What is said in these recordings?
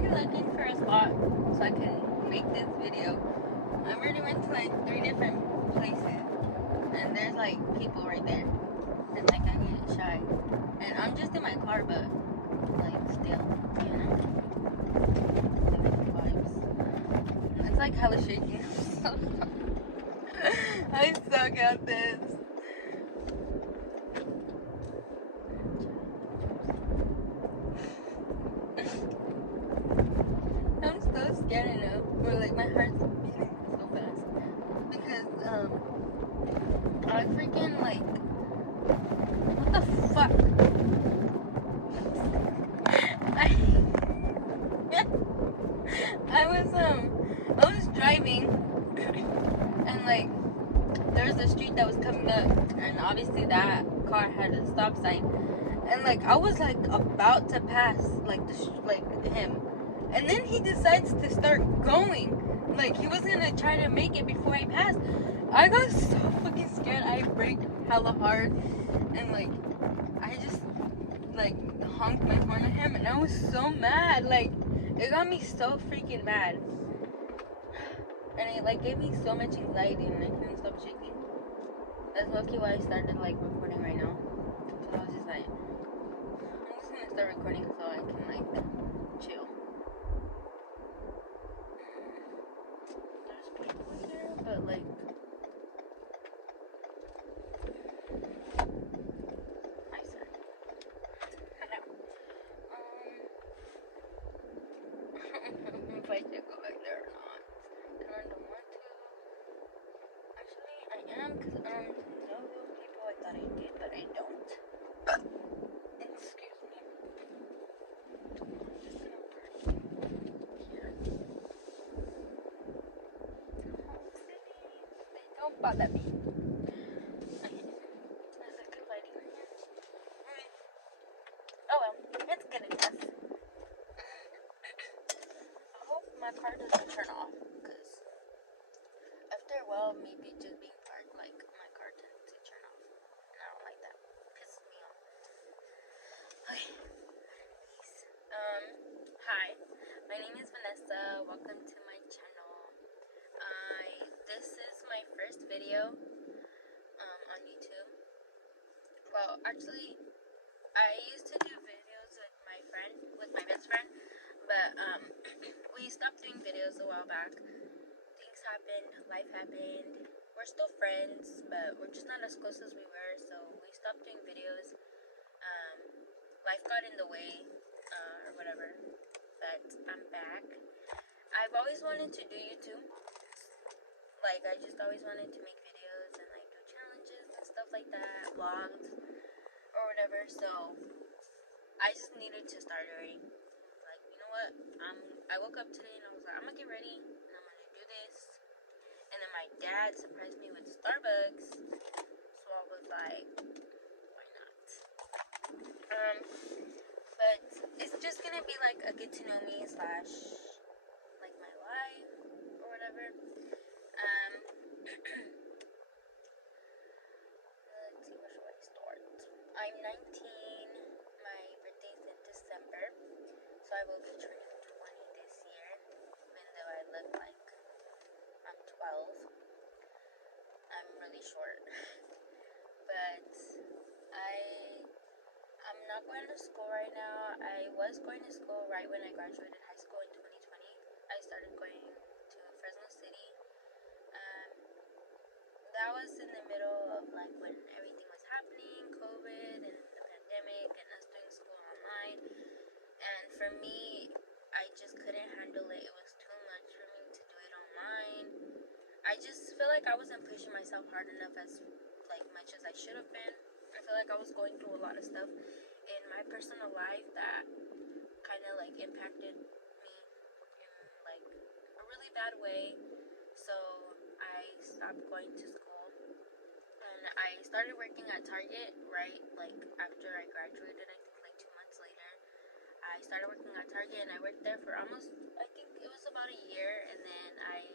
like looking for a spot so I can make this video. I already went to like 3 different places, and there's like people right there, and like I get shy, and I'm just in my car, but like still, you know, like vibes. It's like hella shaking. I suck at this. I'm so scared now. Or like my heart's beating so fast because I freaking like what the fuck? I was driving and like there's a street that was coming up, and obviously that car had a stop sign, and like I was like about to pass like like him, and then he decides to start going like he was gonna try to make it before I passed. I got so fucking scared. I braked hella hard, and like I just like honked my horn at him, and I was so mad. Like it got me so freaking mad, and it like gave me so much anxiety, and I couldn't stop shaking. That's lucky why I started like recording right now. So I was just like, I'm just gonna start recording so I can like chill. There's people here, but like I said, hello. If I should go back there or not. And I don't want to. Actually, I am because know those people I thought I did, but I don't. Excuse me. Don't bother me. There's a good lighting right here. Oh well, it's good enough. I hope my car doesn't turn off, because after a while, maybe just being parked, like my car tends to turn off, and I don't like that. It pisses me off. Okay. Hi. My name is Vanessa. Welcome to my channel. This is my first video on YouTube. Well, actually, I used to do videos with my best friend, but we stopped doing videos a while back. Things happened, life happened. We're still friends, but we're just not as close as we were, so we stopped doing videos. Life got in the way, or whatever. But I'm back. I've always wanted to do YouTube. Like, I just always wanted to make videos and like do challenges and stuff like that, vlogs or whatever. So I just needed to start already. Like, you know what? I woke up today and I was like, I'm gonna get ready and I'm gonna do this. And then my dad surprised me with Starbucks, so I was like, why not? But it's just gonna be like a get to know me / like my life or whatever. Let's see, where should I start? I'm 19. My birthday's in December, so I will be turning 20 this year, even though I look like I'm 12. I'm really short. But I'm not going to school right now. I was going to school right when I graduated high school in 2020. I started going to Fresno City. That was in the middle of like when everything was happening, COVID and the pandemic and us doing school online. And for me, I just couldn't handle it. It was too much for me to do it online. I just feel like I wasn't pushing myself hard enough as like much as I should have been. I feel like I was going through a lot of stuff in my personal life that kind of like impacted me in like a really bad way. So I stopped going to school and I started working at Target right like after I graduated. I think like 2 months later I started working at Target, and I worked there for almost, I think it was about a year. And then I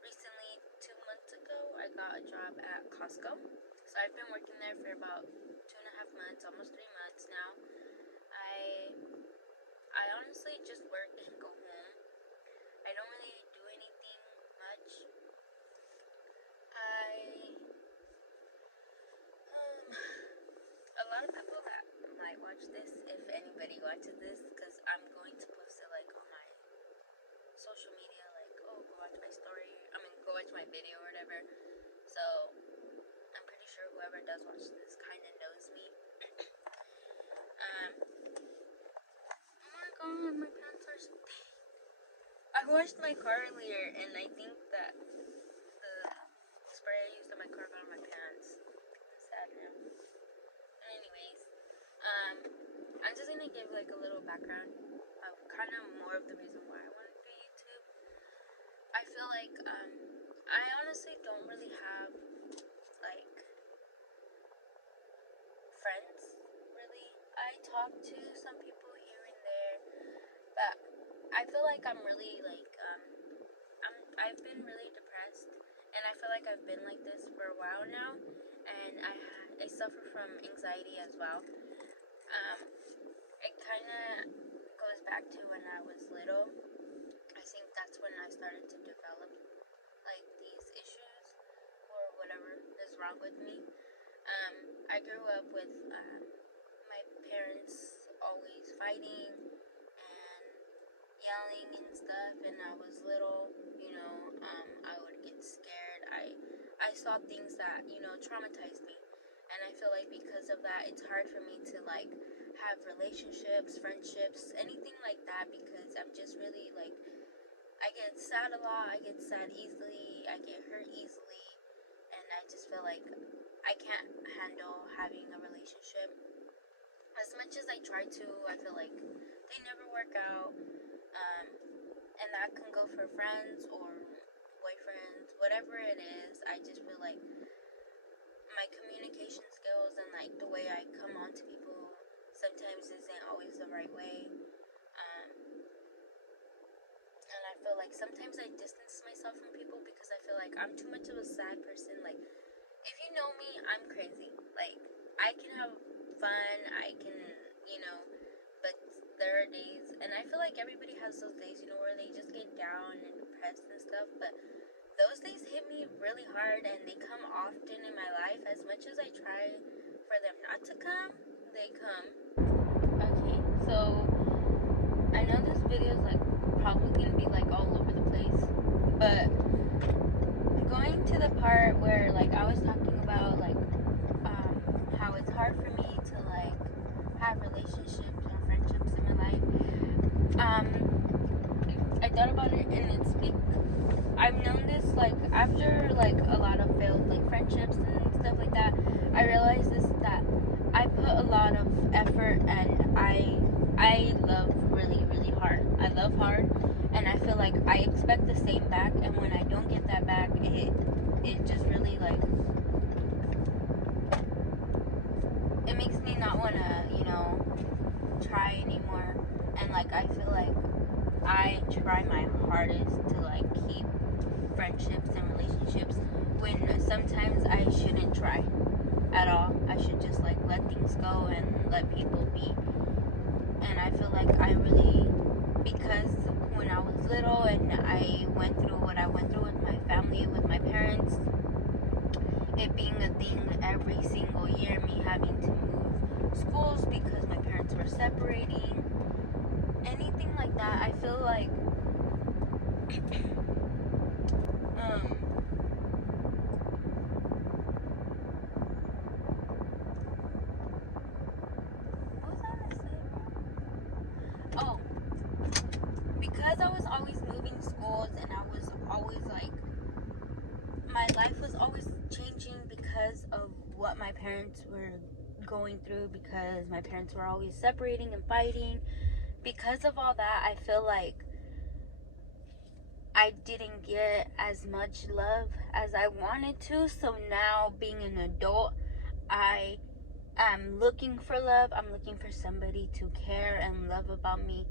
recently, 2 months ago, I got a job at Costco. So I've been working there for about 2.5 months, almost 3 months now. I honestly honestly just work and go home. I don't really do anything much. A lot of people that might watch this, if anybody watches this, because I'm going to post it like on my social media, like, oh, go watch my story. I mean, go watch my video or whatever. So I'm pretty sure whoever does watch this kind of knows me. Oh my god, my pants are so big. I washed my car earlier, and I think that the spray I used on my car got on my pants. I'm sad now. Anyways, I'm just gonna give like a little background of kind of more of the reason why I wanted to do YouTube. I feel like I honestly don't really have like friends really. I talk to some people here and there, but I feel like I'm really like I've been really depressed, and I feel like I've been like this for a while now, and I suffer from anxiety as well. It kind of goes back to when I was little. I think that's when I started to develop like these issues or whatever is wrong with me. I grew up with my parents always fighting and yelling and stuff, and I was little, I would get scared. I saw things that, traumatized me. And I feel like because of that, it's hard for me to like have relationships, friendships, anything like that, because I'm just really like, I get sad a lot, I get sad easily, I get hurt easily, and I just feel like I can't handle having a relationship. As much as I try to, I feel like they never work out. And that can go for friends or boyfriends, whatever it is. I just feel like my communication skills and like the way I come on to people sometimes isn't always the right way. And I feel like sometimes I distance myself from people because I feel like I'm too much of a sad person. Like, if you know me, I'm crazy. Like, I can have fun, I can, but there are days, and I feel like everybody has those days, where they just get down and depressed and stuff, but those days hit me really hard, and they come often in my life. As much as I try for them not to come, they come. Okay, so I know this video is like probably gonna be like all over the place, but going to the part where like I was talking about like how it's hard for me to like have relationships and friendships in my life. I thought about it, and it's I've known this like after like a lot of failed like friendships and stuff like that. I realized this, that I put a lot of effort, and I love really, really hard. I love hard, and I feel like I expect the same back, and when I don't get that back, it just really like, it makes me not want to, try anymore. And like I feel like I try my hardest to like keep friendships and relationships when sometimes I shouldn't try at all. I should just like let things go and let people be. And I feel like I really, because when I was little and I went through what I went through with my family, with my parents, it being a thing every single year, me having to move schools because my parents were separating, anything like that, I feel like what was I gonna say? Oh, because I was always moving schools, and I was always like, my life was always changing because of what my parents were going through, because my parents were always separating and fighting. Because of all that, I feel like I didn't get as much love as I wanted to. So now, being an adult, I am looking for love. I'm looking for somebody to care and love about me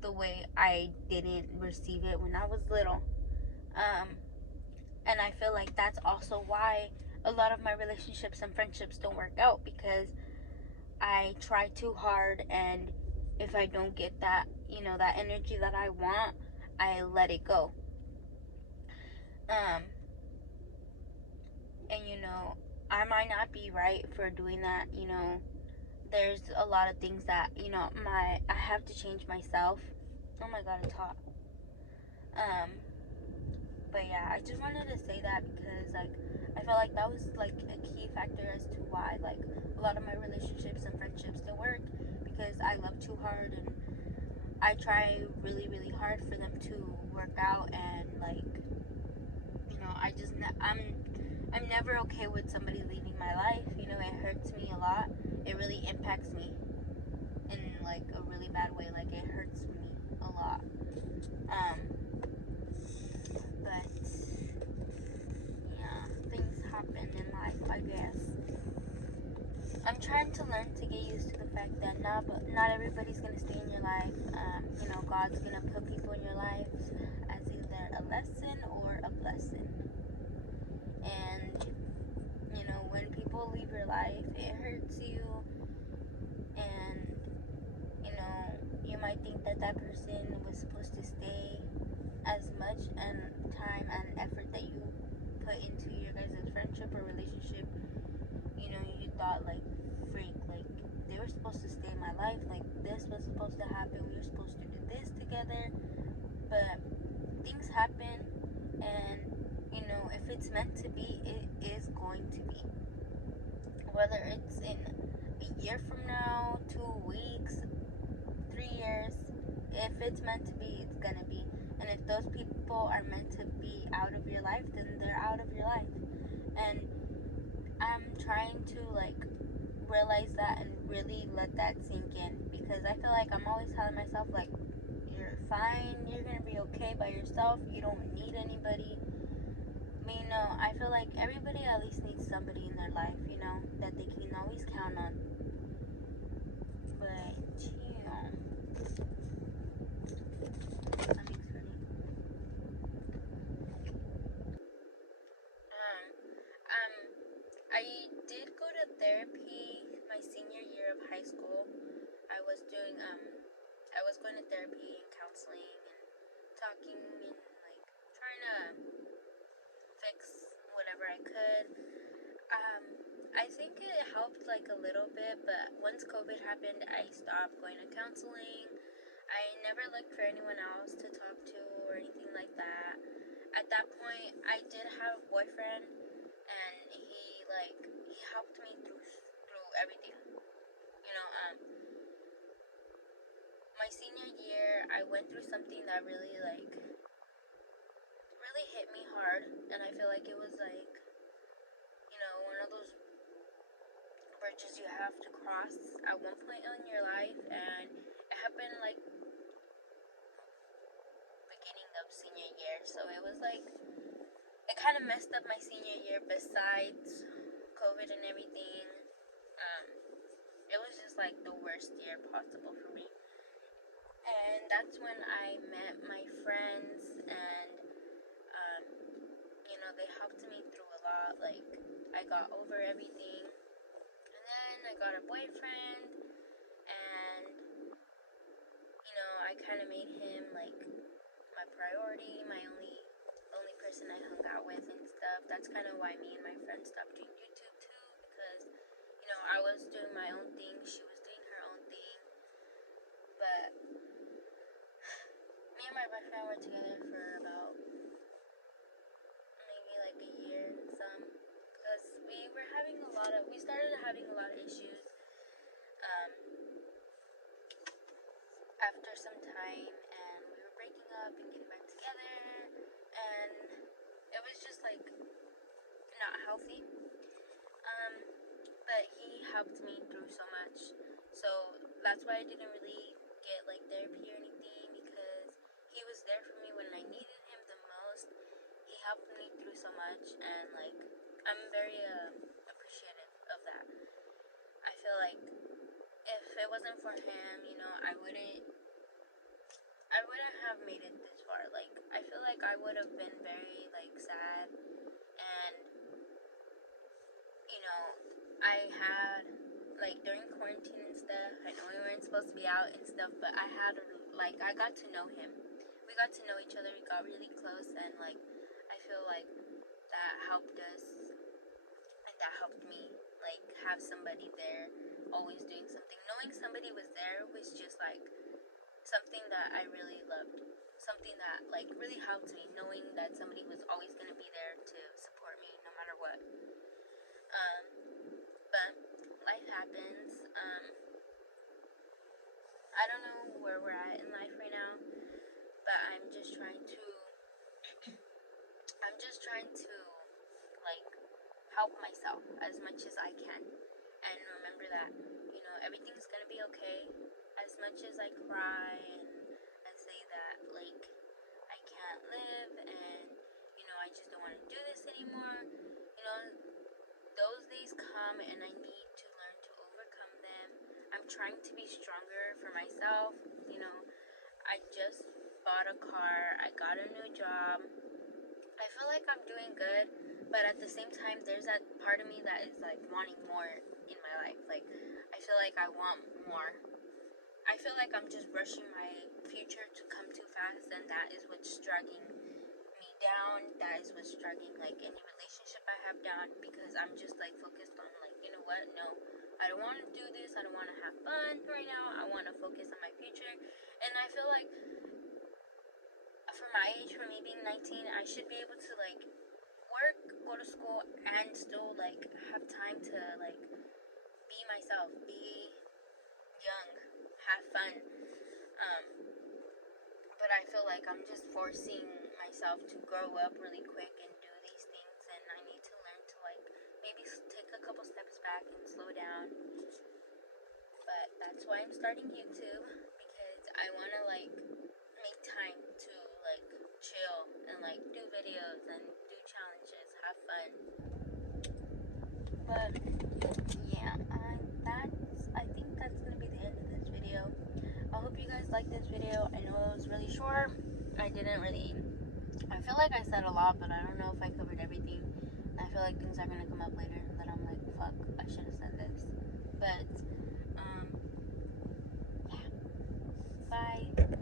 the way I didn't receive it when I was little. And I feel like that's also why a lot of my relationships and friendships don't work out, because I try too hard, and if I don't get that, that energy that I want, I let it go. And I might not be right for doing that. There's a lot of things that I have to change myself. Oh my god, it's hot. But yeah, I just wanted to say that because I felt like that was like a key factor as to why a lot of my relationships and friendships didn't work, because I love too hard and I try really really hard for them to work out, and I'm never okay with somebody leaving my life. It hurts me a lot. It really impacts me in a really bad way. It hurts me a lot. But yeah, things happen in life, I guess. I'm trying to learn to get used to the fact that not everybody's gonna stay in your life. God's gonna put people in your life as either a lesson or a blessing. And when people leave your life, it hurts you, and you might think that person was supposed to stay as much and time and effort that you put into your guys' friendship or relationship. You thought freak, they were supposed to stay in my life, this was supposed to happen, we were supposed to do this together. But things happen, and if it's meant to be, it is going to be. Whether it's in a year from now, 2 weeks, 3 years, if it's meant to be, it's gonna be. And if those people are meant to be out of your life, then they're out of your life. And I'm trying to realize that and really let that sink in, because I feel like I'm always telling myself you're fine, you're gonna be okay by yourself, you don't need anybody. I feel like everybody at least needs somebody in their life, that they can always count on. But that makes funny. I did go to therapy my senior year of high school. I was going to therapy and counseling and talking and trying to fix whatever I could. I think it helped a little bit, but once COVID happened, I stopped going to counseling. I never looked for anyone else to talk to or anything like that. At that point, I did have a boyfriend, and he helped me through everything. My senior year, I went through something that really really hit me hard, and I feel like it was one of those bridges you have to cross at one point in your life, and it happened beginning of senior year, so it was it kind of messed up my senior year. Besides COVID and everything, it was just the worst year possible for me. And that's when I met my friends, and they helped me through a lot. I got over everything, and then I got a boyfriend, and I kind of made him my priority, my only person I hung out with and stuff. That's kind of why me and my friend stopped doing YouTube too, because I was doing my own thing, she was doing her own thing. But me and my boyfriend were together for about maybe a year and some, because we started having a lot of issues after some time, and we were breaking up and getting back together, and it was just not healthy. But he helped me through so much, so that's why I didn't really get therapy or anything, because he was there for me when I needed him the most. He helped me through so much, and I'm very appreciative of that. I feel like if it wasn't for him, I wouldn't have made it this far. I feel like I would have been very sad, and I had during quarantine and stuff, I know we were weren't supposed to be out and stuff, but I got to know him. We got to know each other. We got really close, and like I feel like that helped us, and that helped me. Like have somebody there, always doing something. Knowing somebody was there was just like something that I really loved. Something that like really helped me, knowing that somebody was always gonna be there to support me no matter what. But life happens. I don't know where we're at in life right now, but I'm just trying to like help myself as much as I can, and remember that everything's gonna be okay. As much as I cry and I say that like I can't live, and I just don't want to do this anymore. Those days come, and I need to learn to overcome them. I'm trying to be stronger for myself. I just bought a car. I got a new job. I feel like I'm doing good, but at the same time, there's that part of me that is like wanting more in my life. Like, I feel like I want more. I feel like I'm just rushing my future to come too fast, and that is what's dragging me down. That is what's dragging like any relationship I have down, because I'm just like focused on like, what? No, I don't want to do this. I don't want to have fun right now. I want to focus on my future, and I feel like for my age, for me being 19, I should be able to like work, go to school, and still like have time to like be myself, be young, have fun. But I feel like I'm just forcing myself to grow up really quick and do these things, and I need to learn to like maybe take a couple steps back and slow down. But that's why I'm starting YouTube, because I want to like make time to like chill and like do videos and do challenges, have fun. But yeah, I think that's gonna be the end of this video. I hope you guys liked this video. I know it was really short. I feel like I said a lot, but I don't know if I covered everything. I feel like things are gonna come up later that I'm like, fuck, I should have said this. But yeah, bye.